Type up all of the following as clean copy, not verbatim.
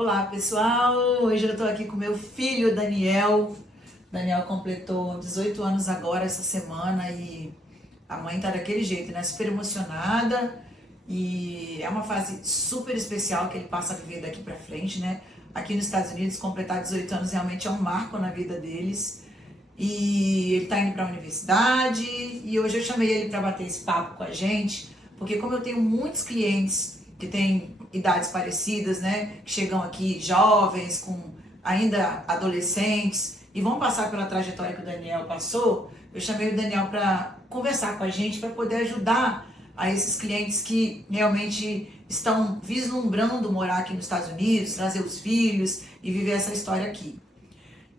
Olá pessoal, hoje eu tô aqui com meu filho Daniel. Daniel completou 18 anos agora essa semana e a mãe tá daquele jeito, né? Super emocionada e é uma fase super especial que ele passa a viver daqui pra frente, né? Aqui nos Estados Unidos, completar 18 anos realmente é um marco na vida deles. E ele tá indo pra universidade e hoje eu chamei ele para bater esse papo com a gente, porque como eu tenho muitos clientes que têm idades parecidas, né, que chegam aqui jovens, com ainda adolescentes e vão passar pela trajetória que o Daniel passou, eu chamei o Daniel para conversar com a gente, para poder ajudar a esses clientes que realmente estão vislumbrando morar aqui nos Estados Unidos, trazer os filhos e viver essa história aqui.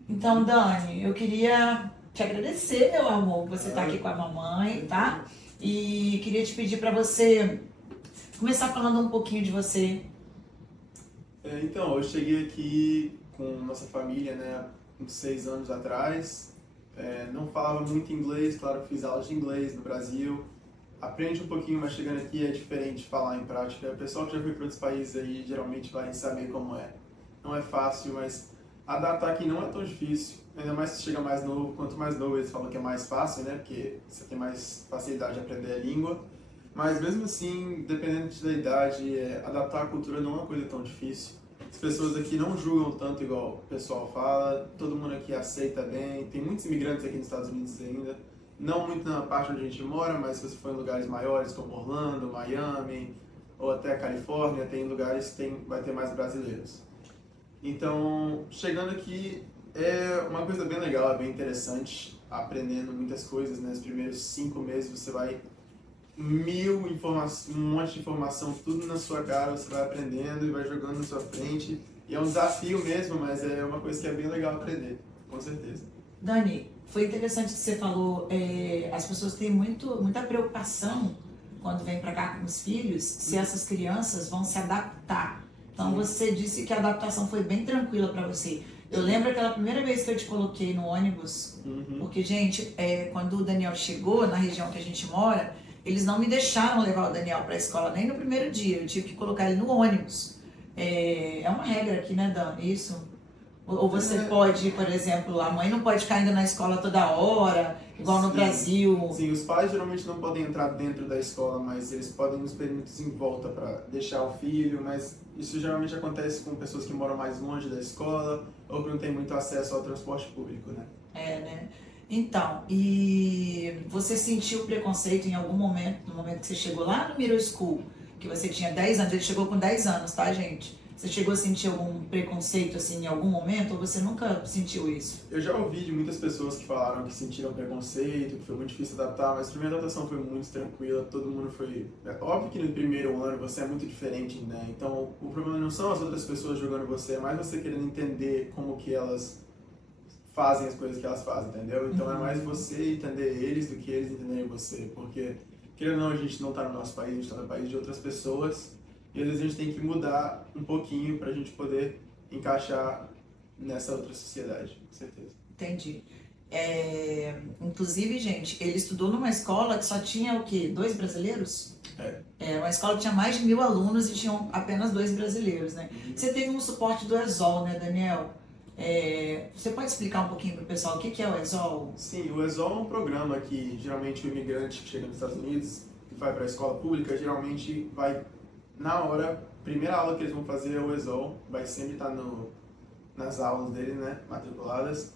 Então, Dani, eu queria te agradecer, meu amor, que você está aqui com a mamãe, tá? E queria te pedir para você começar falando um pouquinho de você. Então, eu cheguei aqui com nossa família, né, uns 6 anos atrás. Não falava muito inglês, claro, fiz aulas de inglês no Brasil. Aprende um pouquinho, mas chegando aqui é diferente falar em prática. O pessoal que já foi para outros países aí geralmente vai saber como é. Não é fácil, mas adaptar aqui não é tão difícil. Ainda mais se chega mais novo. Quanto mais novo eles falam que é mais fácil, né, porque você tem mais facilidade de aprender a língua. Mas mesmo assim, dependendo da idade, adaptar a cultura não é uma coisa tão difícil. As pessoas aqui não julgam tanto igual o pessoal fala, todo mundo aqui aceita bem. Tem muitos imigrantes aqui nos Estados Unidos ainda, não muito na parte onde a gente mora, mas se você for em lugares maiores como Orlando, Miami ou até a Califórnia, tem lugares que vai ter mais brasileiros. Então, chegando aqui é uma coisa bem legal, é bem interessante, aprendendo muitas coisas. Nos primeiros 5 meses você vai um monte de informação, tudo na sua cara, você vai aprendendo e vai jogando na sua frente. E é um desafio mesmo, mas é uma coisa que é bem legal aprender, com certeza. Dani, foi interessante que você falou, as pessoas têm muita preocupação quando vêm para cá com os filhos, se essas crianças vão se adaptar. Então você disse que a adaptação foi bem tranquila para você. Eu lembro aquela primeira vez que eu te coloquei no ônibus, porque, gente, quando o Daniel chegou na região que a gente mora, eles não me deixaram levar o Daniel para a escola nem no primeiro dia, eu tive que colocar ele no ônibus. É uma regra aqui, né, Dani? Isso? Ou você pode, por exemplo, a mãe não pode ficar indo na escola toda hora, igual no Brasil. Sim, os pais geralmente não podem entrar dentro da escola, mas eles podem nos perímetros em volta para deixar o filho, mas isso geralmente acontece com pessoas que moram mais longe da escola ou que não têm muito acesso ao transporte público, né? Né? Então, e você sentiu preconceito em algum momento, no momento que você chegou lá no Middle School, que você tinha 10 anos, ele chegou com 10 anos, tá, gente? Você chegou a sentir algum preconceito, assim, em algum momento, ou você nunca sentiu isso? Eu já ouvi de muitas pessoas que falaram que sentiram preconceito, que foi muito difícil adaptar, mas a primeira adaptação foi muito tranquila, todo mundo foi... óbvio que no primeiro ano você é muito diferente, né? Então, o problema não são as outras pessoas julgando você, é mais você querendo entender como que elas fazem as coisas que elas fazem, entendeu? Então é mais você entender eles do que eles entenderem você, porque, querendo ou não, a gente não está no nosso país, a gente está no país de outras pessoas, e às vezes a gente tem que mudar um pouquinho para a gente poder encaixar nessa outra sociedade, com certeza. Entendi. Inclusive, gente, ele estudou numa escola que só tinha o quê? 2 brasileiros? Uma escola que tinha mais de 1000 alunos e tinham apenas 2 brasileiros, né? Você teve um suporte do ESOL, né, Daniel? Você pode explicar um pouquinho para o pessoal o que é o ESOL? Sim, o ESOL é um programa que geralmente o imigrante que chega nos Estados Unidos e vai para a escola pública, geralmente vai na hora, primeira aula que eles vão fazer é o ESOL, vai sempre estar nas aulas dele, né, matriculadas.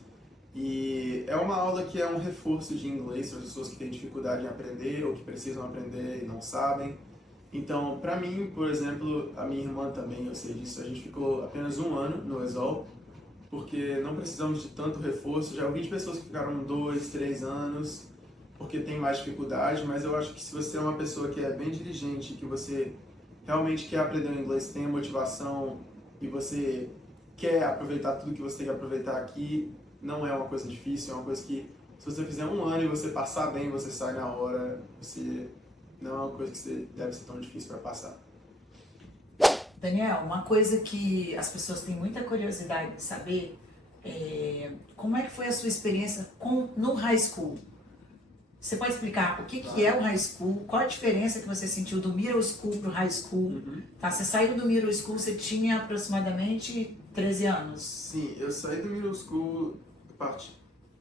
E é uma aula que é um reforço de inglês para as pessoas que têm dificuldade em aprender ou que precisam aprender e não sabem. Então, para mim, por exemplo, a minha irmã também, eu sei disso, a gente ficou apenas 1 ano no ESOL, porque não precisamos de tanto reforço. Já ouvi de pessoas que ficaram 2, 3 anos, porque tem mais dificuldade, mas eu acho que se você é uma pessoa que é bem diligente, que você realmente quer aprender o inglês, tem a motivação e você quer aproveitar tudo que você tem que aproveitar aqui, não é uma coisa difícil, é uma coisa que se você fizer 1 ano e você passar bem, você sai na hora, não é uma coisa que deve ser tão difícil para passar. Daniel, uma coisa que as pessoas têm muita curiosidade de saber como é que foi a sua experiência no high school? Você pode explicar o que é o high school, qual a diferença que você sentiu do middle school para o high school? Tá? Você saiu do middle school, você tinha aproximadamente 13 anos. Sim, eu saí do middle school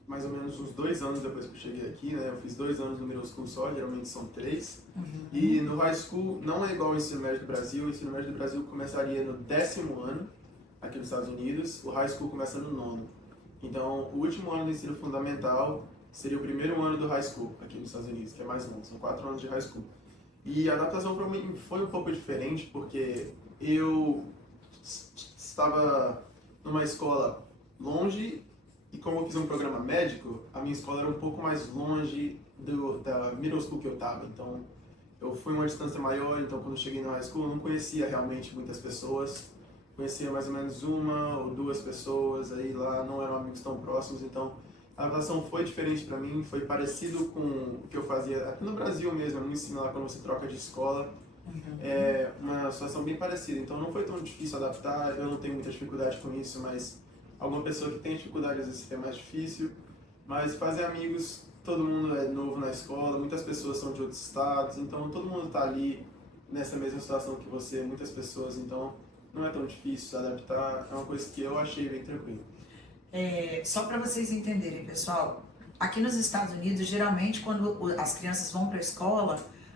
mais ou menos uns 2 anos depois que eu cheguei aqui, né? Eu fiz 2 anos no middle school só, geralmente são 3. E no high school não é igual ao ensino médio do Brasil. O ensino médio do Brasil começaria no 10º ano, aqui nos Estados Unidos. O high school começa no 9º. Então, o último ano do ensino fundamental seria o primeiro ano do high school, aqui nos Estados Unidos, que é mais longo. São 4 anos de high school. E a adaptação para mim foi um pouco diferente, porque eu estava numa escola longe. E como eu fiz um programa médico, a minha escola era um pouco mais longe da middle school que eu estava. Então, eu fui uma distância maior, então quando eu cheguei no high school, eu não conhecia realmente muitas pessoas. Conhecia mais ou menos 1 ou 2 pessoas, aí lá não eram amigos tão próximos. Então, a adaptação foi diferente para mim, foi parecido com o que eu fazia aqui no Brasil mesmo, é muito similar quando você troca de escola. É uma situação bem parecida, então não foi tão difícil adaptar, eu não tenho muita dificuldade com isso, mas alguma pessoa que tem dificuldade às vezes é mais difícil, mas fazer amigos, todo mundo é novo na escola, muitas pessoas são de outros estados, então todo mundo está ali nessa mesma situação que você, muitas pessoas, então não é tão difícil se adaptar, é uma coisa que eu achei bem tranquilo. Só para vocês entenderem, pessoal, aqui nos Estados Unidos, geralmente quando as crianças vão para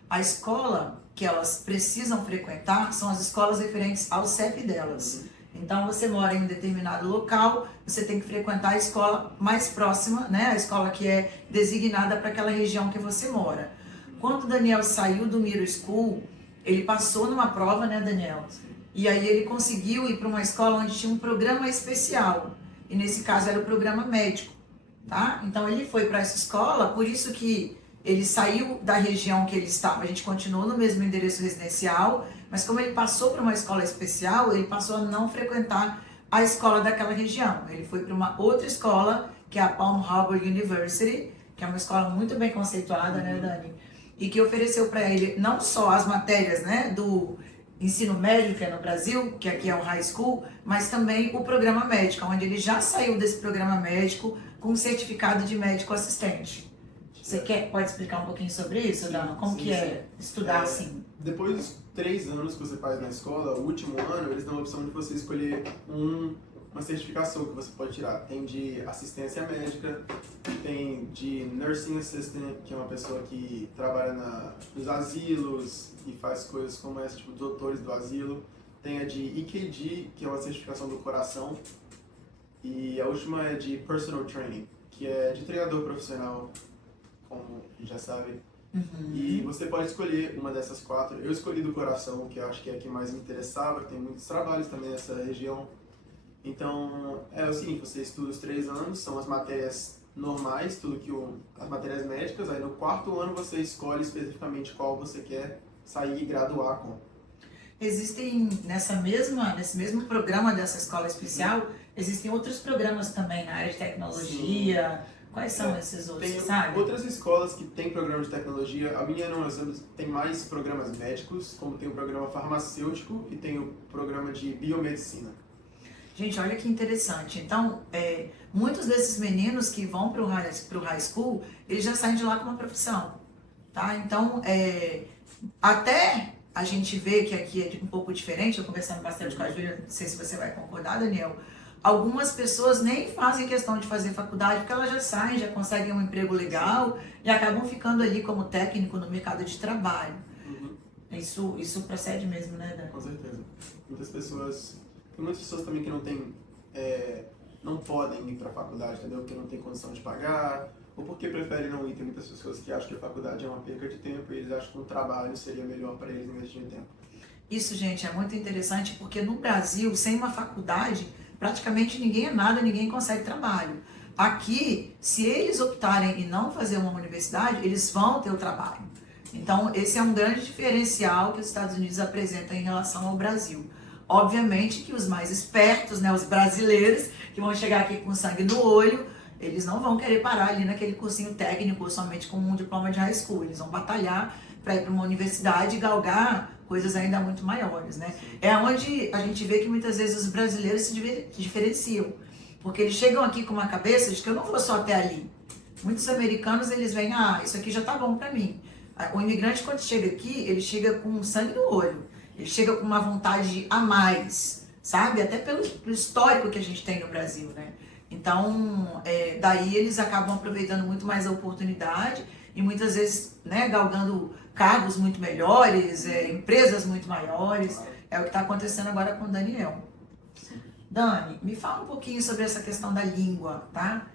a escola que elas precisam frequentar são as escolas referentes ao CEP delas. Então, você mora em um determinado local, você tem que frequentar a escola mais próxima, né? A escola que é designada para aquela região que você mora. Quando o Daniel saiu do middle school, ele passou numa prova, né, Daniel? E aí ele conseguiu ir para uma escola onde tinha um programa especial. E nesse caso era o programa médico, tá? Então, ele foi para essa escola, por isso que ele saiu da região que ele estava. A gente continuou no mesmo endereço residencial, mas como ele passou para uma escola especial, ele passou a não frequentar a escola daquela região. Ele foi para uma outra escola, que é a Palm Harbor University, que é uma escola muito bem conceituada, né, Dani? E que ofereceu para ele não só as matérias, né, do ensino médio, que é no Brasil, que aqui é o high school, mas também o programa médico, onde ele já saiu desse programa médico com certificado de médico assistente. Você pode explicar um pouquinho sobre isso, Dana? Como que é estudar assim? Depois dos 3 anos que você faz na escola, o último ano, eles dão a opção de você escolher uma certificação que você pode tirar. Tem de assistência médica, tem de nursing assistant, que é uma pessoa que trabalha nos asilos e faz coisas como essa, tipo doutores do asilo. Tem a de EKG, que é uma certificação do coração. E a última é de personal training, que é de treinador profissional, como já sabe. E você pode escolher uma dessas 4. Eu escolhi do coração, que eu acho que é a que mais me interessava, tem muitos trabalhos também nessa região. Então, é o seguinte, você estuda os 3 anos, são as matérias normais, as matérias médicas, aí no 4º ano você escolhe especificamente qual você quer sair e graduar com. Existem, nesse mesmo programa dessa escola especial, existem outros programas também na área de tecnologia. Sim. Quais são esses outros, sabe? Tem outras escolas que têm programa de tecnologia. A minha não, tem mais programas médicos, como tem o programa farmacêutico e tem o programa de biomedicina. Gente, olha que interessante. Então, muitos desses meninos que vão para o high school, eles já saem de lá com uma profissão, tá? Então, até a gente vê que aqui é um pouco diferente, eu conversando bastante com a Júlia, não sei se você vai concordar, Daniel. Algumas pessoas nem fazem questão de fazer faculdade, porque elas já saem, já conseguem um emprego legal e acabam ficando ali como técnico no mercado de trabalho. Isso procede mesmo, né, Dan? Com certeza. Muitas pessoas também que não podem ir para a faculdade, entendeu? Porque não tem condição de pagar, ou porque preferem não ir. Tem muitas pessoas que acham que a faculdade é uma perca de tempo e eles acham que um trabalho seria melhor para eles investir tempo. Isso, gente, é muito interessante, porque no Brasil, sem uma faculdade, praticamente ninguém é nada, ninguém consegue trabalho. Aqui, se eles optarem em não fazer uma universidade, eles vão ter o trabalho. Então, esse é um grande diferencial que os Estados Unidos apresentam em relação ao Brasil. Obviamente que os mais espertos, né, os brasileiros, que vão chegar aqui com sangue no olho, eles não vão querer parar ali naquele cursinho técnico somente com um diploma de high school. Eles vão batalhar para ir para uma universidade e galgar coisas ainda muito maiores, né? É onde a gente vê que muitas vezes os brasileiros se diferenciam, porque eles chegam aqui com uma cabeça de que eu não vou só até ali, Muitos americanos, eles veem, isso aqui já tá bom para mim. O imigrante, quando chega aqui, ele chega com sangue no olho. Ele chega com uma vontade a mais, sabe? Até pelo histórico que a gente tem no Brasil, né? Então, daí eles acabam aproveitando muito mais a oportunidade e muitas vezes, né, galgando cargos muito melhores, empresas muito maiores. É o que está acontecendo agora com o Daniel. Dani, me fala um pouquinho sobre essa questão da língua, tá?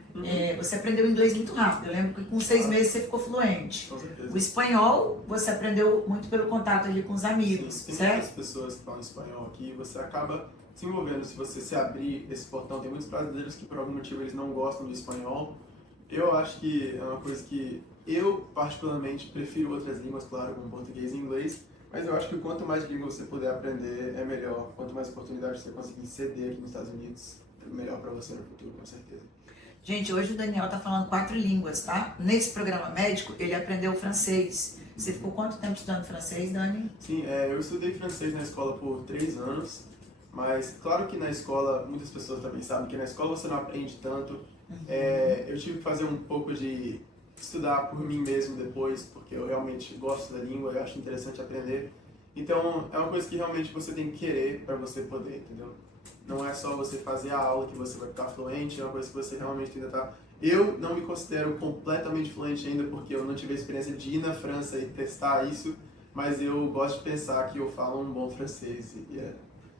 Você aprendeu inglês muito rápido. Eu lembro que com 6 meses você ficou fluente. Com certeza. O espanhol você aprendeu muito pelo contato ali com os amigos, Sim, tem certo? muitas pessoas que falam espanhol aqui, você acaba se envolvendo. Se você se abrir esse portão, tem muitos brasileiros que por algum motivo eles não gostam do espanhol. Eu acho que é uma coisa que eu particularmente prefiro outras línguas, claro, como português e inglês. Mas eu acho que quanto mais língua você puder aprender, é melhor. Quanto mais oportunidade você conseguir ceder aqui nos Estados Unidos, é melhor para você no futuro, com certeza. Gente, hoje o Daniel tá falando 4 línguas, tá? Nesse programa médico, ele aprendeu francês. Você ficou quanto tempo estudando francês, Dani? Sim, eu estudei francês na escola por 3 anos. Mas claro que na escola, muitas pessoas também sabem que na escola você não aprende tanto. Eu tive que fazer um pouco de estudar por mim mesmo depois, porque eu realmente gosto da língua, eu acho interessante aprender. Então, é uma coisa que realmente você tem que querer para você poder, entendeu? Não é só você fazer a aula que você vai ficar fluente, é uma coisa que você realmente ainda tá... Eu não me considero completamente fluente ainda, porque eu não tive a experiência de ir na França e testar isso, mas eu gosto de pensar que eu falo um bom francês.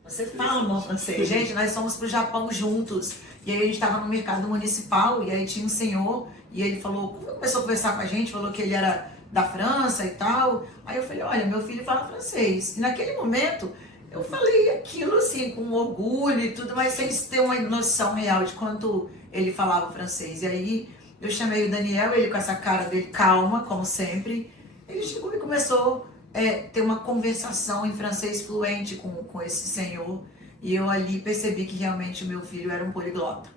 Você fala um bom francês. Gente, nós fomos pro Japão juntos, e aí a gente estava no mercado municipal, e aí tinha um senhor, e ele começou a conversar com a gente, falou que ele era da França e tal. Aí eu falei, olha, meu filho fala francês. E naquele momento, eu falei aquilo assim, com orgulho e tudo, mas sem ter uma noção real de quanto ele falava francês. E aí eu chamei o Daniel, ele com essa cara dele calma, como sempre, ele chegou e começou ter uma conversação em francês fluente com esse senhor. E eu ali percebi que realmente o meu filho era um poliglota,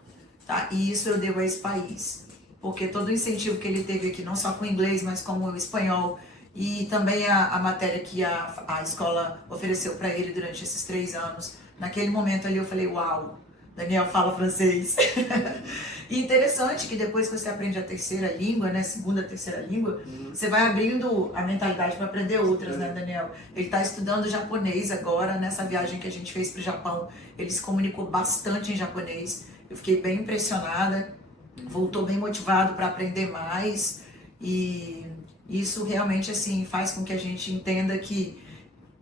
tá? E isso eu devo a esse país. Porque todo o incentivo que ele teve aqui, não só com o inglês, mas com o espanhol, e também a matéria que a escola ofereceu para ele durante esses 3 anos. Naquele momento ali eu falei, uau, Daniel fala francês. E interessante que depois que você aprende a terceira língua, né, segunda, terceira língua, você vai abrindo a mentalidade para aprender outras, né, Daniel? Ele está estudando japonês agora, nessa viagem que a gente fez para o Japão, ele se comunicou bastante em japonês. Eu fiquei bem impressionada, voltou bem motivado para aprender mais, e isso realmente assim faz com que a gente entenda que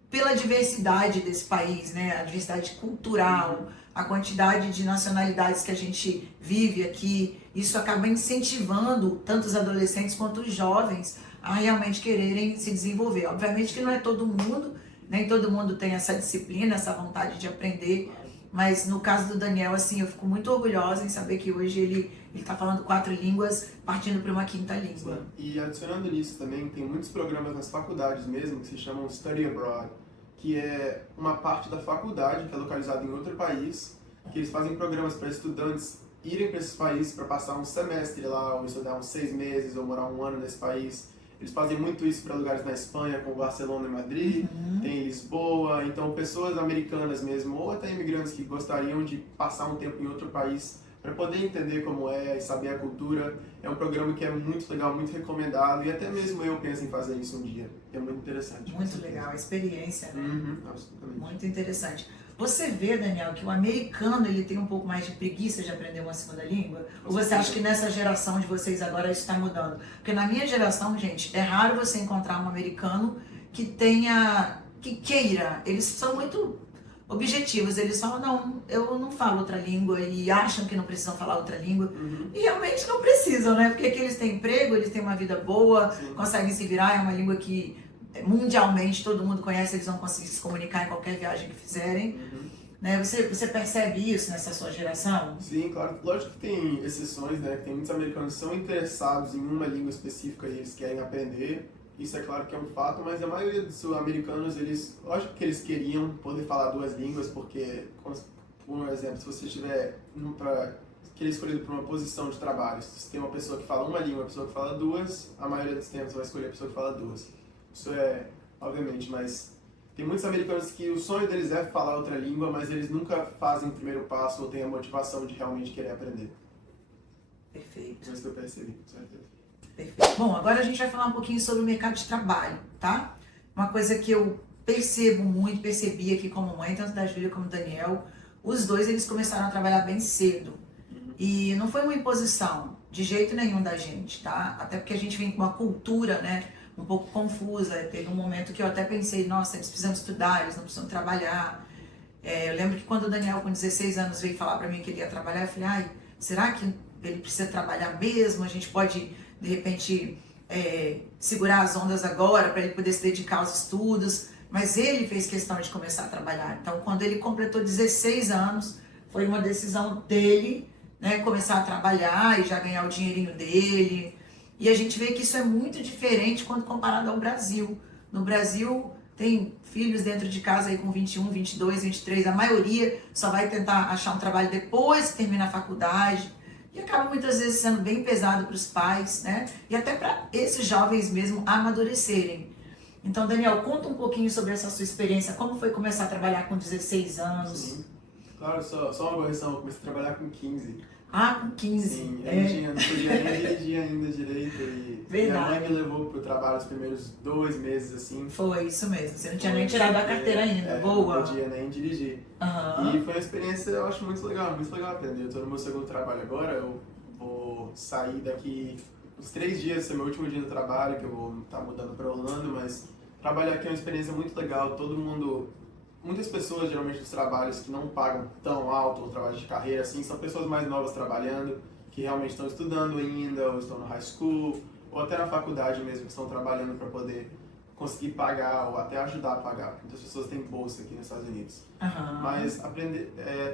pela diversidade desse país, né, a diversidade cultural, a quantidade de nacionalidades que a gente vive aqui, isso acaba incentivando tanto os adolescentes quanto os jovens a realmente quererem se desenvolver. Obviamente que não é todo mundo, nem todo mundo tem essa disciplina, essa vontade de aprender, mas no caso do Daniel, assim, eu fico muito orgulhosa em saber que hoje ele está falando 4 línguas, partindo para uma 5ª língua. Sim. E adicionando nisso também, tem muitos programas nas faculdades mesmo que se chamam Study Abroad, que é uma parte da faculdade que é localizada em outro país, que eles fazem programas para estudantes irem para esses países para passar um semestre lá, ou estudar uns 6 meses, ou morar 1 ano nesse país. Eles fazem muito isso para lugares na Espanha, como Barcelona e Madrid, tem Lisboa. Então, pessoas americanas mesmo, ou até imigrantes que gostariam de passar um tempo em outro país para poder entender como é e saber a cultura. É um programa que é muito legal, muito recomendado, e até mesmo eu penso em fazer isso um dia. É muito interessante. Muito legal, a experiência, né? Absolutamente. Muito interessante. Você vê, Daniel, que o americano ele tem um pouco mais de preguiça de aprender uma segunda língua? Ou você acha que nessa geração de vocês agora isso está mudando? Porque na minha geração, gente, é raro você encontrar um americano que queira. Eles são muito objetivos. Eles falam, não, eu não falo outra língua, e acham que não precisam falar outra língua. E realmente não precisam, né? Porque aqui eles têm emprego, eles têm uma vida boa, conseguem se virar, é uma língua que mundialmente todo mundo conhece, eles vão conseguir se comunicar em qualquer viagem que fizerem. Né? Você percebe isso nessa sua geração? Sim, claro. Lógico que tem exceções, né? Tem muitos americanos que são interessados em uma língua específica e eles querem aprender. Isso é claro que é um fato, mas a maioria dos americanos, lógico que eles queriam poder falar 2 línguas, porque, por exemplo, se você estiver querer escolhido para uma posição de trabalho, se tem uma pessoa que fala uma língua e uma pessoa que fala 2, a maioria dos tempos vai escolher a pessoa que fala 2. Isso é, obviamente, mas tem muitos americanos que o sonho deles é falar outra língua, mas eles nunca fazem o primeiro passo ou têm a motivação de realmente querer aprender. Perfeito. Foi isso que eu percebi, com certeza. Perfeito. Bom, agora a gente vai falar um pouquinho sobre o mercado de trabalho, tá? Uma coisa que eu percebo muito, percebi aqui como mãe, tanto da Júlia como do Daniel, os dois eles começaram a trabalhar bem cedo. E não foi uma imposição, de jeito nenhum da gente, tá? Até porque a gente vem com uma cultura, né, um pouco confusa. Teve um momento que eu até pensei, nossa, eles precisam estudar, eles não precisam trabalhar. Eu lembro que quando o Daniel, com 16 anos, veio falar pra mim que ele ia trabalhar, eu falei, ai, será que ele precisa trabalhar mesmo? A gente pode, de repente, segurar as ondas agora para ele poder se dedicar aos estudos. Mas ele fez questão de começar a trabalhar. Então, quando ele completou 16 anos, foi uma decisão dele, né, começar a trabalhar e já ganhar o dinheirinho dele. E a gente vê que isso é muito diferente quando comparado ao Brasil. No Brasil, tem filhos dentro de casa aí com 21, 22, 23, a maioria só vai tentar achar um trabalho depois que termina a faculdade. E acaba muitas vezes sendo bem pesado para os pais, né? E até para esses jovens mesmo amadurecerem. Então, Daniel, conta um pouquinho sobre essa sua experiência. Como foi começar a trabalhar com 16 anos? Sim. Claro, só uma correção, eu comecei a trabalhar com 15. Ah, com 15. Sim, eu não podia nem dirigir ainda direito. E Verdade. minha mãe me levou pro trabalho os primeiros 2 meses, assim. Foi, isso mesmo. Você não tinha nem tirado a carteira ainda. Boa. Não podia nem dirigir. Uhum. E foi uma experiência, eu acho muito legal aprender. Eu tô no meu segundo trabalho agora, eu vou sair daqui uns 3 dias, esse é meu último dia do trabalho, que eu vou estar mudando para Orlando, mas trabalhar aqui é uma experiência muito legal. Muitas pessoas, geralmente, dos trabalhos que não pagam tão alto, ou trabalho de carreira, assim, são pessoas mais novas trabalhando, que realmente estão estudando ainda, ou estão no high school, ou até na faculdade mesmo, que estão trabalhando para poder conseguir pagar, ou até ajudar a pagar, porque muitas pessoas têm bolsa aqui nos Estados Unidos. Uhum. Mas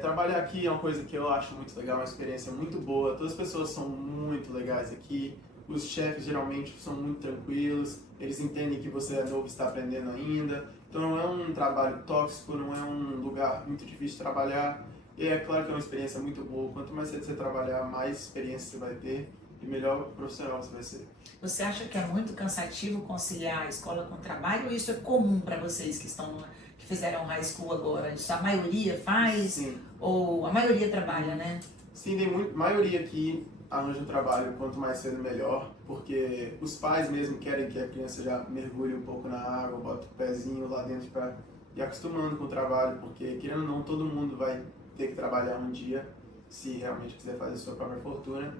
trabalhar aqui é uma coisa que eu acho muito legal, uma experiência muito boa, todas as pessoas são muito legais aqui, os chefes geralmente são muito tranquilos, eles entendem que você é novo e está aprendendo ainda. Então não é um trabalho tóxico, não é um lugar muito difícil de trabalhar. E é claro que é uma experiência muito boa. Quanto mais cedo você trabalhar, mais experiência você vai ter e melhor profissional você vai ser. Você acha que é muito cansativo conciliar a escola com o trabalho ou isso é comum para vocês que fizeram high school agora? Isso a maioria faz? Sim. Ou a maioria trabalha, né? Sim, tem maioria aqui arranja um trabalho quanto mais cedo melhor, porque os pais mesmo querem que a criança já mergulhe um pouco na água, bota o pezinho lá dentro para ir acostumando com o trabalho, porque querendo ou não, todo mundo vai ter que trabalhar um dia, se realmente quiser fazer sua própria fortuna,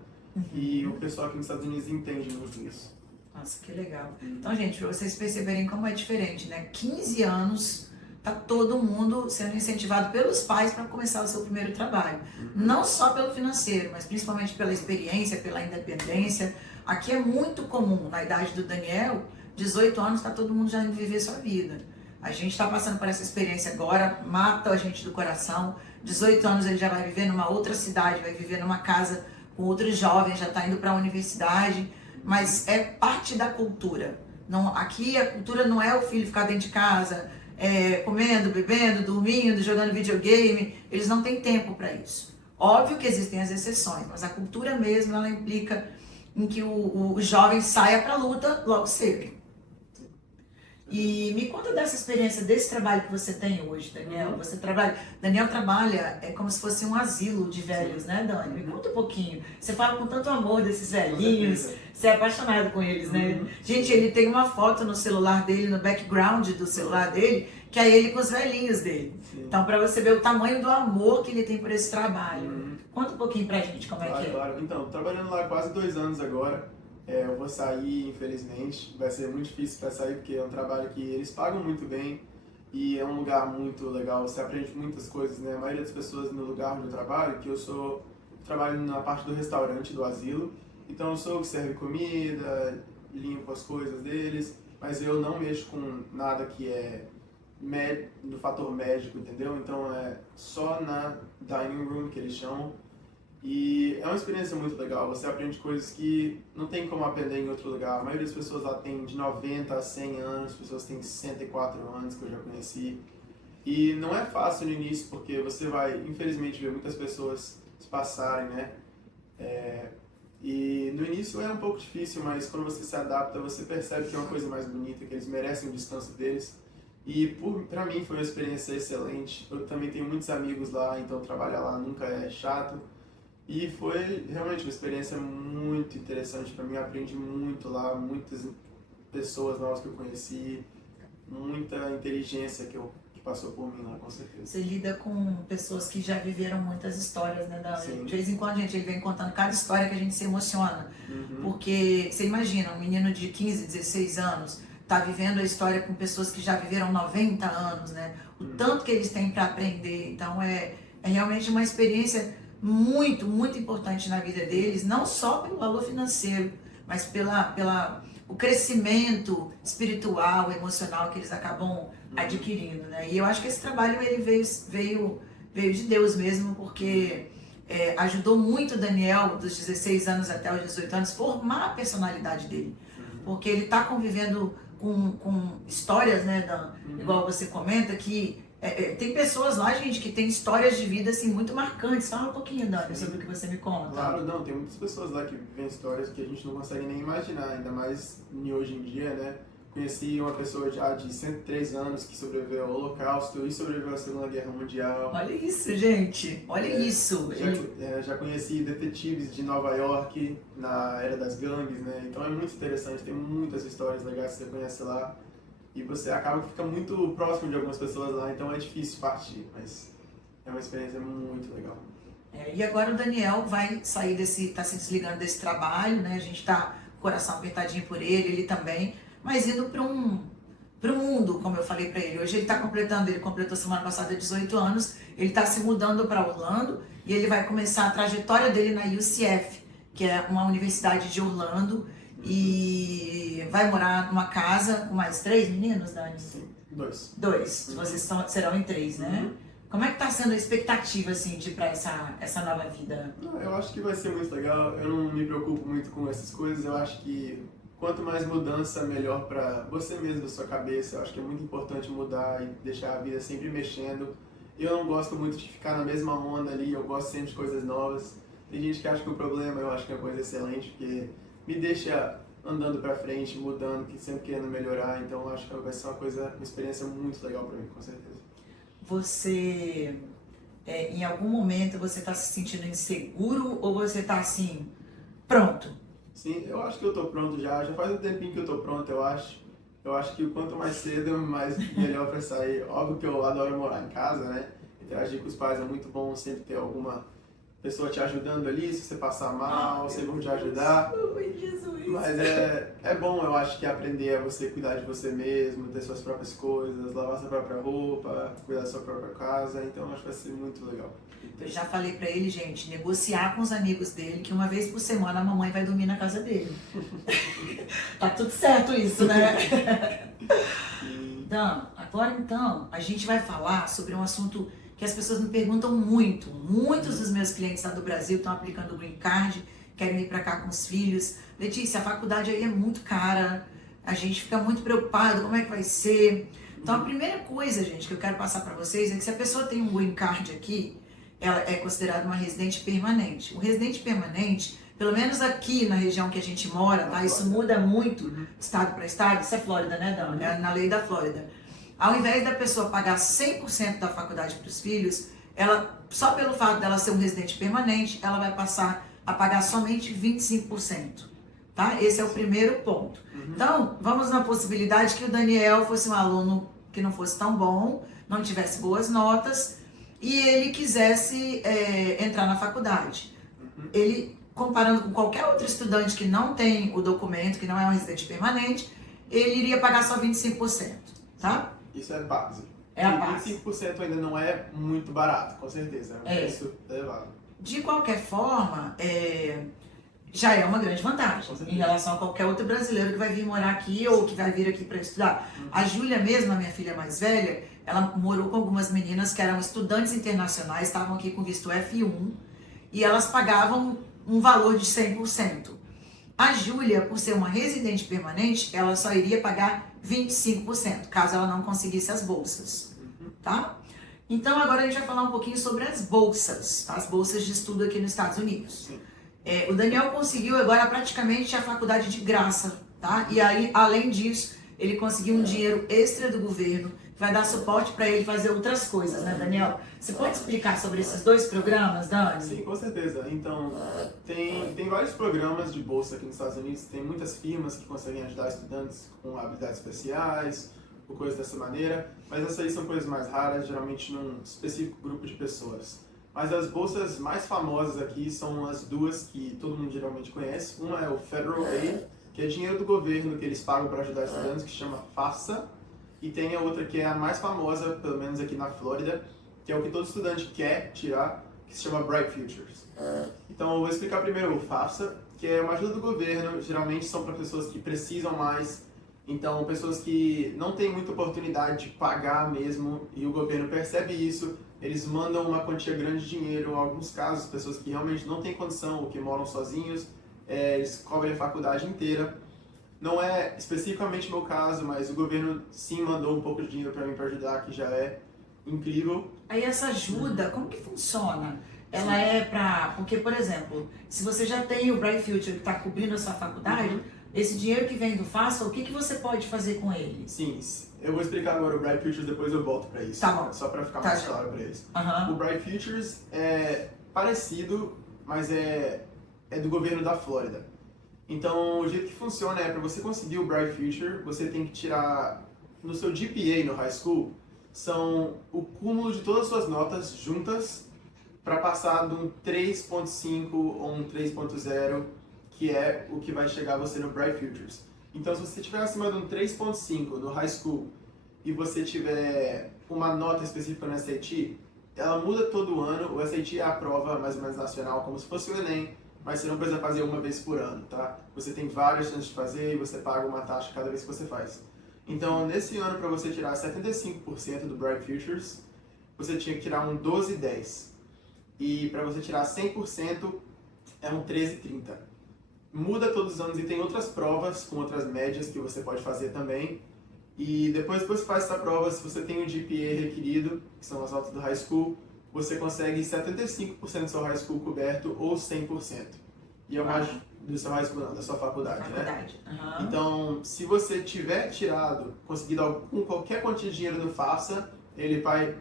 e o pessoal aqui nos Estados Unidos entende muito isso. Nossa, que legal. Então, gente, para vocês perceberem como é diferente, né? 15 anos, tá todo mundo sendo incentivado pelos pais para começar o seu primeiro trabalho. Não só pelo financeiro, mas principalmente pela experiência, pela independência. Aqui é muito comum, na idade do Daniel, 18 anos, está todo mundo já indo viver sua vida. A gente está passando por essa experiência agora, mata a gente do coração. 18 anos ele já vai viver numa outra cidade, vai viver numa casa com outros jovens, já está indo para a universidade, mas é parte da cultura. Não, aqui a cultura não é o filho ficar dentro de casa, comendo, bebendo, dormindo, jogando videogame. Eles não têm tempo para isso. Óbvio que existem as exceções, mas a cultura mesmo, ela implica em que o jovem saia para a luta logo cedo. E me conta dessa experiência, desse trabalho que você tem hoje, Daniel. Daniel trabalha como se fosse um asilo de velhos, né, Dani? Me conta um pouquinho. Você fala com tanto amor desses velhinhos, você é apaixonado com eles, né? Gente, ele tem uma foto no celular dele, no background do celular dele, que é ele com os velhinhos dele. Sim. Então, para você ver o tamanho do amor que ele tem por esse trabalho. Conta um pouquinho pra gente como é que é. Claro. Então, trabalhando lá há quase 2 anos agora. Eu vou sair, infelizmente, vai ser muito difícil para sair porque é um trabalho que eles pagam muito bem e é um lugar muito legal, você aprende muitas coisas, né? A maioria das pessoas no lugar onde eu trabalho, trabalho na parte do restaurante do asilo, então eu sou o que serve comida, limpo as coisas deles, mas eu não mexo com nada que é do fator médico, entendeu? Então é só na dining room que eles chamam. E é uma experiência muito legal, você aprende coisas que não tem como aprender em outro lugar. A maioria das pessoas lá tem de 90 a 100 anos, pessoas têm 64 anos que eu já conheci. E não é fácil no início, porque você vai, infelizmente, ver muitas pessoas se passarem, né? E no início é um pouco difícil, mas quando você se adapta, você percebe que é uma coisa mais bonita, que eles merecem o descanso deles. E pra mim foi uma experiência excelente. Eu também tenho muitos amigos lá, então trabalhar lá nunca é chato. E foi realmente uma experiência muito interessante para mim. Eu aprendi muito lá, muitas pessoas novas que eu conheci, muita inteligência que passou por mim lá, com certeza. Você lida com pessoas que já viveram muitas histórias, né? Sim. De vez em quando, gente, ele vem contando cada história que a gente se emociona. Uhum. Porque, você imagina, um menino de 15, 16 anos tá vivendo a história com pessoas que já viveram 90 anos, né? O tanto que eles têm para aprender. Então, é realmente uma experiência muito, muito importante na vida deles, não só pelo valor financeiro, mas pela o crescimento espiritual, emocional que eles acabam adquirindo, né? E eu acho que esse trabalho ele veio de Deus mesmo, porque ajudou muito o Daniel, dos 16 anos até os 18 anos, formar a personalidade dele. Porque ele está convivendo com histórias, né, igual você comenta, que tem pessoas lá, gente, que tem histórias de vida assim, muito marcantes. Fala um pouquinho, Dani, sobre o que você me conta. Claro, não, tem muitas pessoas lá que vivem histórias que a gente não consegue nem imaginar, ainda mais hoje em dia, né? Conheci uma pessoa já de 103 anos que sobreviveu ao Holocausto e sobreviveu à Segunda Guerra Mundial. Olha isso, gente, olha isso. Já conheci detetives de Nova York na era das gangues, né? Então é muito interessante, tem muitas histórias legais que você conhece lá. E você acaba que fica muito próximo de algumas pessoas lá, então é difícil partir, mas é uma experiência muito legal. E agora o Daniel vai sair tá se desligando desse trabalho, né? A gente tá com o coração apertadinho por ele também, mas indo pro mundo, como eu falei para ele. Hoje ele completou semana passada 18 anos, ele está se mudando para Orlando e ele vai começar a trajetória dele na UCF, que é uma universidade de Orlando, e vai morar numa casa com mais 3 meninos, Dani? Sim, 2. 2, vocês serão em 3, né? Como é que tá sendo a expectativa, assim, de ir pra essa nova vida? Eu acho que vai ser muito legal, eu não me preocupo muito com essas coisas, eu acho que quanto mais mudança, melhor para você mesmo, sua cabeça. Eu acho que é muito importante mudar e deixar a vida sempre mexendo. Eu não gosto muito de ficar na mesma onda ali, eu gosto sempre de coisas novas. Tem gente que acha que o problema, eu acho que é uma coisa excelente, porque me deixa andando para frente, mudando, sempre querendo melhorar. Então eu acho que vai ser uma experiência muito legal para mim, com certeza. Você, em algum momento, você está se sentindo inseguro ou você está assim, pronto? Sim, eu acho que eu tô pronto já faz um tempinho que eu tô pronto, eu acho. Eu acho que quanto mais cedo, mais melhor para sair. Óbvio que eu adoro morar em casa, né? Interagir com os pais é muito bom, sempre ter alguma pessoa te ajudando ali, se você passar mal, sempre vão te ajudar. Mas é bom, eu acho que aprender a você cuidar de você mesmo, ter suas próprias coisas, lavar sua própria roupa, cuidar da sua própria casa, então eu acho que vai ser muito legal. Eu já falei pra ele, gente, negociar com os amigos dele que uma vez por semana a mamãe vai dormir na casa dele. Tá tudo certo isso, né? Dan, agora então, a gente vai falar sobre um assunto que as pessoas me perguntam muito. Muitos dos meus clientes lá do Brasil estão aplicando o Green Card, querem ir pra cá com os filhos. Letícia, a faculdade aí é muito cara, a gente fica muito preocupado, como é que vai ser? Então a primeira coisa, gente, que eu quero passar pra vocês é que se a pessoa tem um Green Card aqui, ela é considerada uma residente permanente. O residente permanente, pelo menos aqui na região que a gente mora, tá? Isso muda muito de estado para estado. Isso é Flórida, né, Dan? É na lei da Flórida. Ao invés da pessoa pagar 100% da faculdade para os filhos, ela, só pelo fato dela ser um residente permanente, ela vai passar a pagar somente 25%. Tá? Esse é o primeiro ponto. Então, vamos na possibilidade que o Daniel fosse um aluno que não fosse tão bom, não tivesse boas notas, e ele quisesse entrar na faculdade. Ele, comparando com qualquer outro estudante que não tem o documento, que não é um residente permanente, ele iria pagar só 25%, tá? Isso é base. É a base. 25% ainda não é muito barato, com certeza. É um preço elevado. De qualquer forma, já é uma grande vantagem em relação a qualquer outro brasileiro que vai vir morar aqui ou que vai vir aqui para estudar. A Júlia mesmo, a minha filha mais velha, ela morou com algumas meninas que eram estudantes internacionais, estavam aqui com visto F1 e elas pagavam um valor de 100%. A Júlia, por ser uma residente permanente, ela só iria pagar 25%, caso ela não conseguisse as bolsas, tá? Então agora a gente vai falar um pouquinho sobre as bolsas, tá? As bolsas de estudo aqui nos Estados Unidos. O Daniel conseguiu agora praticamente a faculdade de graça, tá? E aí, além disso, ele conseguiu um dinheiro extra do governo, vai dar suporte para ele fazer outras coisas, né, Daniel? Você pode explicar sobre esses dois programas, Dani? Sim, com certeza. Então, tem vários programas de bolsa aqui nos Estados Unidos, tem muitas firmas que conseguem ajudar estudantes com habilidades especiais, ou coisas dessa maneira, mas essas aí são coisas mais raras, geralmente num específico grupo de pessoas. Mas as bolsas mais famosas aqui são as duas que todo mundo geralmente conhece. Uma é o Federal Aid, que é dinheiro do governo que eles pagam para ajudar estudantes, que se chama FAFSA. E tem a outra que é a mais famosa, pelo menos aqui na Flórida, que é o que todo estudante quer tirar, que se chama Bright Futures. Então eu vou explicar primeiro o FAFSA, que é uma ajuda do governo, geralmente são para pessoas que precisam mais, então pessoas que não têm muita oportunidade de pagar mesmo, e o governo percebe isso, eles mandam uma quantia grande de dinheiro, em alguns casos, pessoas que realmente não têm condição ou que moram sozinhos, eles cobrem a faculdade inteira. Não é especificamente o meu caso, mas o governo sim mandou um pouco de dinheiro para mim para ajudar, que já é incrível. Aí essa ajuda, como que funciona? Ela é para... Porque, por exemplo, se você já tem o Bright Future que está cobrindo a sua faculdade, esse dinheiro que vem do FAFSA, o que você pode fazer com ele? Sim, eu vou explicar agora o Bright Futures, depois eu volto para isso. Tá bom. Só para ficar mais claro para eles. O Bright Futures é parecido, mas é do governo da Flórida. Então, o jeito que funciona é, para você conseguir o Bright Future, você tem que tirar, no seu GPA no high school, são o cúmulo de todas as suas notas juntas para passar de um 3.5 ou um 3.0, que é o que vai chegar você no Bright Futures. Então, se você estiver acima de um 3.5 no high school e você tiver uma nota específica no SAT, ela muda todo ano. O SAT é a prova mais ou menos nacional, como se fosse o Enem, mas você não precisa fazer uma vez por ano, tá? Você tem várias chances de fazer e você paga uma taxa cada vez que você faz. Então, nesse ano, para você tirar 75% do Bright Futures, você tinha que tirar um 12,10. E para você tirar 100%, é um 13,30. Muda todos os anos e tem outras provas com outras médias que você pode fazer também. E depois que você faz essa prova, se você tem o GPA requerido, que são as notas do high school, você consegue 75% do seu high school coberto ou 100%. E é mais do seu high school, não, da sua faculdade, né? Então, se você tiver tirado, conseguido qualquer quantia de dinheiro no FAFSA, ele vai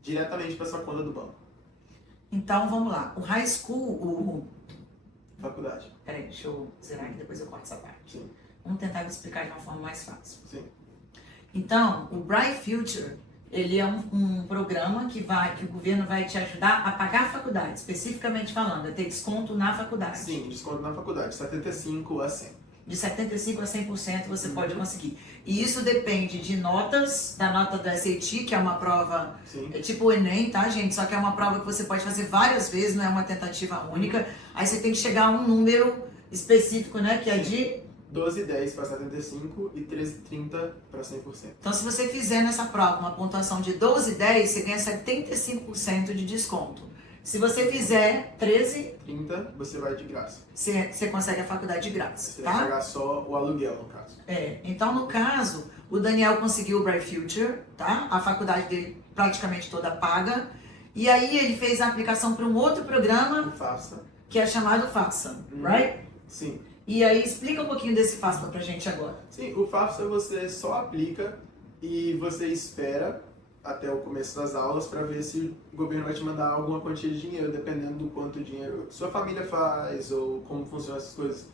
diretamente para sua conta do banco. Então, vamos lá. O high school, Faculdade. Peraí, deixa eu zerar aqui, depois eu corto essa parte. Sim. Vamos tentar explicar de uma forma mais fácil. Sim. Então, o Bright Future, ele é um programa que o governo vai te ajudar a pagar a faculdade, especificamente falando, a ter desconto na faculdade. Sim, desconto na faculdade, 75% a 100%. De 75% a 100% você pode conseguir. E isso depende de notas, da nota do SAT, que é uma prova, tipo o Enem, tá, gente? Só que é uma prova que você pode fazer várias vezes, não é uma tentativa única. Aí você tem que chegar a um número específico, né, que é de 12,10 para 75% e 13,30 para 100%. Então, se você fizer nessa prova uma pontuação de 12,10, você ganha 75% de desconto. Se você fizer 13,30, você vai de graça. Você consegue a faculdade de graça, você tá? vai pagar só o aluguel, no caso. Então, no caso, o Daniel conseguiu o Bright Future, tá? A faculdade dele praticamente toda paga. E aí ele fez a aplicação para um outro programa, O FAFSA. Que é chamado FAFSA, right? Sim. E aí, explica um pouquinho desse FAFSA pra gente agora. Sim, o FAFSA você só aplica e você espera até o começo das aulas para ver se o governo vai te mandar alguma quantia de dinheiro, dependendo do quanto dinheiro sua família faz ou como funcionam essas coisas.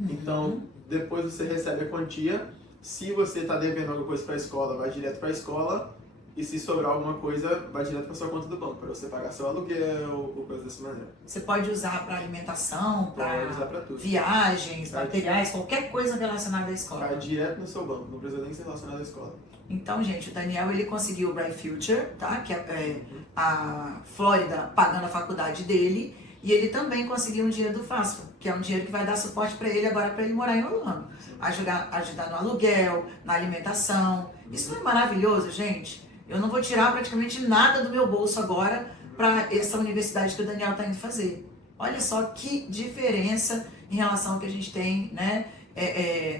Então, depois você recebe a quantia. Se você está devendo alguma coisa para a escola, vai direto para a escola. E se sobrar alguma coisa, vai direto para sua conta do banco, para você pagar seu aluguel ou coisa dessa maneira. Você pode usar para alimentação, para tudo. Viagens, materiais, qualquer coisa relacionada à escola. Cai direto no seu banco, não precisa nem ser relacionado à escola. Então, gente, o Daniel, ele conseguiu o Bright Future, tá? Que é a Flórida pagando a faculdade dele. E ele também conseguiu um dinheiro do FAFSA, que é um dinheiro que vai dar suporte para ele agora para ele morar em Orlando. Ajudar no aluguel, na alimentação. Isso não é maravilhoso, gente? Eu não vou tirar praticamente nada do meu bolso agora para essa universidade que o Daniel está indo fazer. Olha só que diferença em relação ao que a gente tem, né,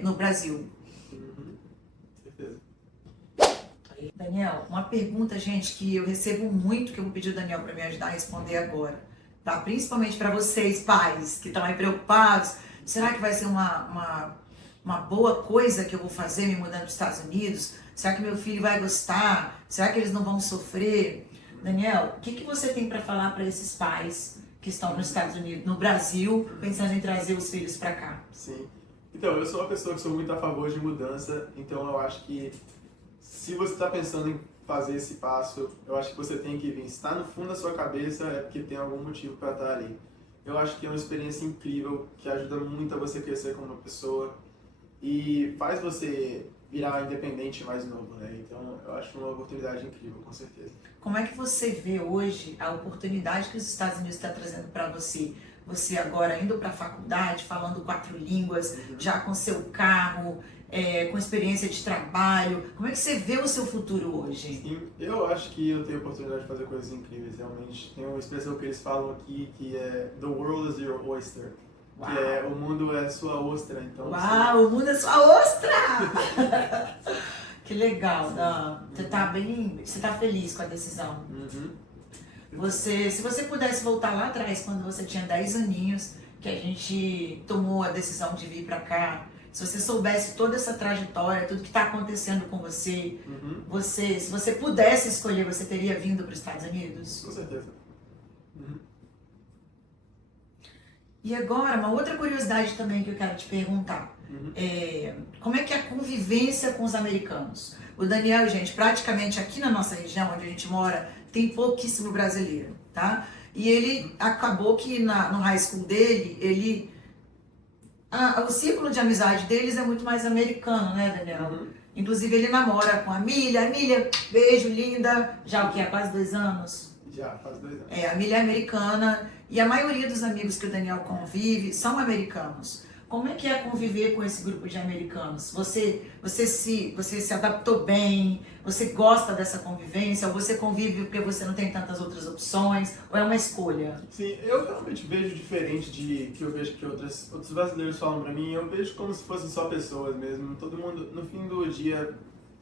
no Brasil. Certeza. Daniel, uma pergunta, gente, que eu recebo muito, que eu vou pedir o Daniel para me ajudar a responder agora. Tá? Principalmente para vocês, pais, que estão aí preocupados. Será que vai ser uma uma boa coisa que eu vou fazer me mudando para os Estados Unidos? Será que meu filho vai gostar? Será que eles não vão sofrer? Daniel, o que você tem para falar para esses pais que estão nos Estados Unidos, no Brasil, pensando em trazer os filhos para cá? Sim. Então, eu sou uma pessoa que sou muito a favor de mudança, então eu acho que se você está pensando em fazer esse passo, eu acho que você tem que vir. Se está no fundo da sua cabeça, é porque tem algum motivo para estar ali. Eu acho que é uma experiência incrível, que ajuda muito a você crescer como uma pessoa e faz você virar independente mais novo, né? Então, eu acho uma oportunidade incrível, com certeza. Como é que você vê hoje a oportunidade que os Estados Unidos está trazendo para você? Você agora indo para a faculdade, falando 4 línguas, já com seu carro, com experiência de trabalho. Como é que você vê o seu futuro hoje? Sim, eu acho que eu tenho a oportunidade de fazer coisas incríveis, realmente. Tem uma expressão que eles falam aqui que é "The world is your oyster", Uau. que é o mundo é sua ostra, então... Uau, o mundo é sua ostra! Que legal, você tá bem, você tá feliz com a decisão. Se você pudesse voltar lá atrás, quando você tinha 10 aninhos, que a gente tomou a decisão de vir pra cá, se você soubesse toda essa trajetória, tudo que está acontecendo com você, se você pudesse escolher, você teria vindo para os Estados Unidos? Com certeza. E agora, uma outra curiosidade também que eu quero te perguntar. Como é que é a convivência com os americanos? O Daniel, gente, praticamente aqui na nossa região, onde a gente mora, tem pouquíssimo brasileiro, tá? E ele acabou que no high school dele, o círculo de amizade deles é muito mais americano, né, Daniel? Inclusive ele namora com a Milha. A Milha, beijo, linda. Já o que? Há quase 2 anos? Já, faz 2 anos. A Milha é americana e a maioria dos amigos que o Daniel convive são americanos. Como é que é conviver com esse grupo de americanos? Você se adaptou bem? Você gosta dessa convivência? Ou você convive porque você não tem tantas outras opções? Ou é uma escolha? Sim, eu realmente vejo diferente de que eu vejo que outros brasileiros falam pra mim. Eu vejo como se fossem só pessoas mesmo. Todo mundo, no fim do dia,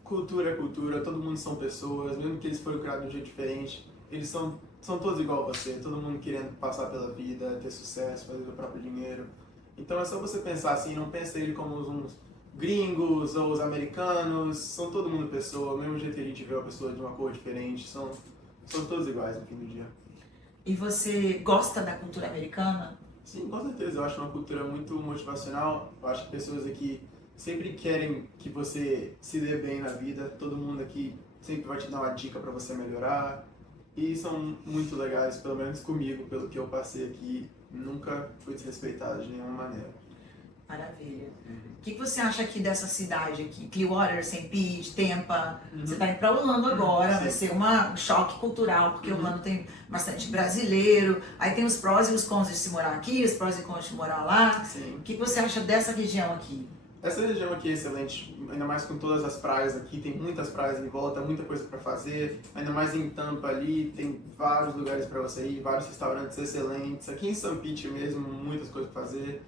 cultura é cultura, todo mundo são pessoas, mesmo que eles foram criados de um jeito diferente. Eles são todos igual a você, todo mundo querendo passar pela vida, ter sucesso, fazer o próprio dinheiro. Então é só você pensar assim, não pensa ele como uns gringos ou os americanos, são todo mundo pessoa, o mesmo jeito que a gente vê uma pessoa de uma cor diferente, são todos iguais no fim do dia. E você gosta da cultura americana? Sim, com certeza, eu acho uma cultura muito motivacional, eu acho que pessoas aqui sempre querem que você se dê bem na vida, todo mundo aqui sempre vai te dar uma dica para você melhorar, e são muito legais, pelo menos comigo, pelo que eu passei aqui. Nunca fui desrespeitado de nenhuma maneira. Maravilha. O que você acha aqui dessa cidade aqui? Clearwater, St. Pete, Tampa. Você está indo para Orlando agora, vai ser um choque cultural, porque Orlando tem bastante brasileiro. Aí tem os prós e os cons de se morar aqui, os prós e cons de morar lá. Sim. O que você acha dessa região aqui? Essa região aqui é excelente, ainda mais com todas as praias aqui, tem muitas praias em volta, muita coisa para fazer, ainda mais em Tampa ali, tem vários lugares para você ir, vários restaurantes excelentes. Aqui em St. Pete mesmo, muitas coisas para fazer,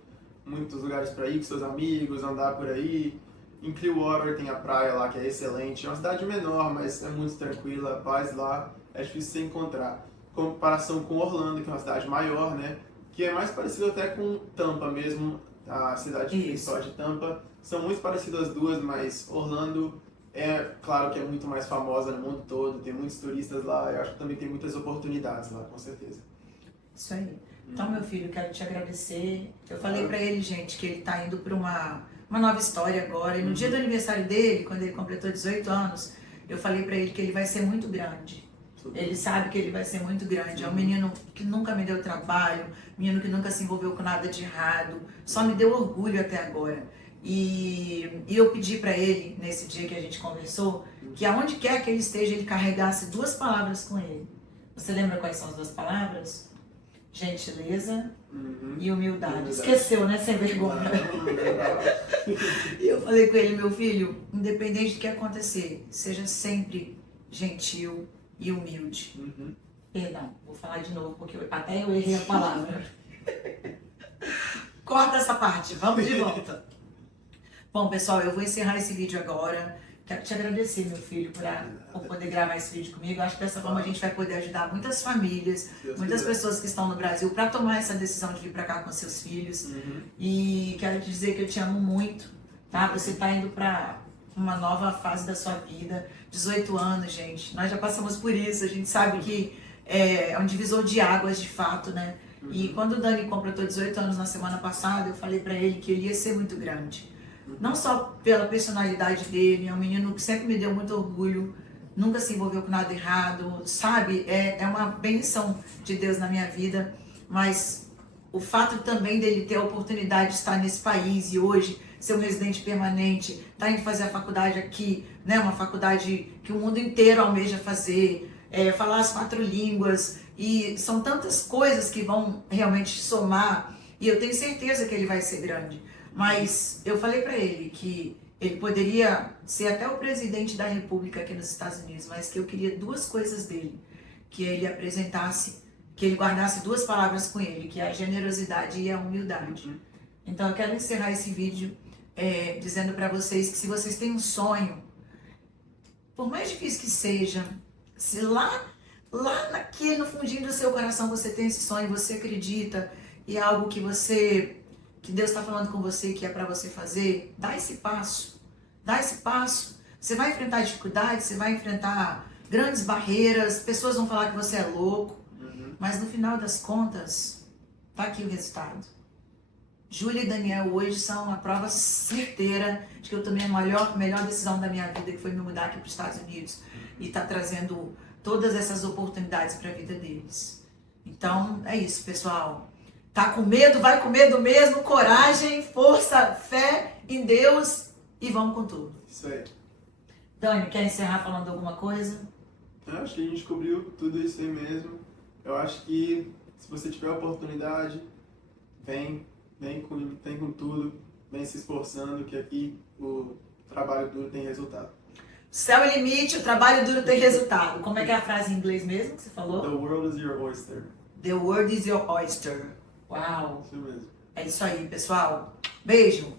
muitos lugares para ir com seus amigos, andar por aí. Em Clearwater tem a praia lá que é excelente, é uma cidade menor, mas é muito tranquila, a paz lá é difícil de se encontrar. Em comparação com Orlando, que é uma cidade maior, né, que é mais parecido até com Tampa mesmo, a cidade principal de Tampa. São muito parecidas as duas, mas Orlando é, claro que é muito mais famosa no mundo todo, tem muitos turistas lá, eu acho que também tem muitas oportunidades lá, com certeza. Isso aí. Então, meu filho, quero te agradecer. Eu falei pra ele, gente, que ele tá indo pra uma nova história agora. E no dia do aniversário dele, quando ele completou 18 anos, eu falei pra ele que ele vai ser muito grande. Ele sabe que ele vai ser muito grande. É um menino que nunca me deu trabalho, menino que nunca se envolveu com nada de errado, só me deu orgulho até agora. E eu pedi pra ele, nesse dia que a gente conversou, que aonde quer que ele esteja, ele carregasse 2 palavras com ele. Você lembra quais são as 2 palavras? Gentileza e humildade. Esqueceu, né? Sem vergonha. E eu falei com ele, meu filho, independente do que acontecer, seja sempre gentil e humilde. Perdão, vou falar de novo, porque até eu errei a palavra. Corta essa parte, vamos de volta. Bom, pessoal, eu vou encerrar esse vídeo agora. Quero te agradecer, meu filho, por poder gravar esse vídeo comigo. Eu acho que dessa forma a gente vai poder ajudar muitas famílias, muitas pessoas que estão no Brasil para tomar essa decisão de vir para cá com seus filhos. E quero te dizer que eu te amo muito. tá? Você tá indo para uma nova fase da sua vida, 18 anos, gente. Nós já passamos por isso, a gente sabe que é um divisor de águas, de fato, né? E quando o Dani completou 18 anos na semana passada, eu falei para ele que ele ia ser muito grande. Não só pela personalidade dele, é um menino que sempre me deu muito orgulho, nunca se envolveu com nada errado, sabe? É uma bênção de Deus na minha vida, mas o fato também dele ter a oportunidade de estar nesse país e hoje ser um residente permanente, tá indo fazer a faculdade aqui, né? Uma faculdade que o mundo inteiro almeja fazer, falar as 4 línguas, e são tantas coisas que vão realmente somar, e eu tenho certeza que ele vai ser grande. Mas eu falei para ele que ele poderia ser até o presidente da República aqui nos Estados Unidos, mas que eu queria 2 coisas dele, que ele apresentasse, que ele guardasse 2 palavras com ele, que é a generosidade e a humildade. Então eu quero encerrar esse vídeo dizendo para vocês que se vocês têm um sonho, por mais difícil que seja, se lá no fundinho do seu coração você tem esse sonho, você acredita e é algo que Deus está falando com você, que é para você fazer, dá esse passo. Você vai enfrentar dificuldades, você vai enfrentar grandes barreiras, pessoas vão falar que você é louco, mas no final das contas, tá aqui o resultado. Júlia e Daniel hoje são uma prova certeira de que eu tomei a melhor decisão da minha vida, que foi me mudar aqui para os Estados Unidos e tá trazendo todas essas oportunidades para a vida deles. Então, é isso, pessoal. Tá com medo? Vai com medo mesmo. Coragem, força, fé em Deus e vamos com tudo. Isso aí. Dani, quer encerrar falando alguma coisa? Eu acho que a gente cobriu tudo isso aí mesmo. Eu acho que se você tiver a oportunidade, vem com tudo, vem se esforçando, que aqui o trabalho duro tem resultado. Céu é limite, o trabalho duro tem resultado. Como é que é a frase em inglês mesmo que você falou? The world is your oyster. The world is your oyster. Uau! Isso mesmo. É isso aí, pessoal. Beijo!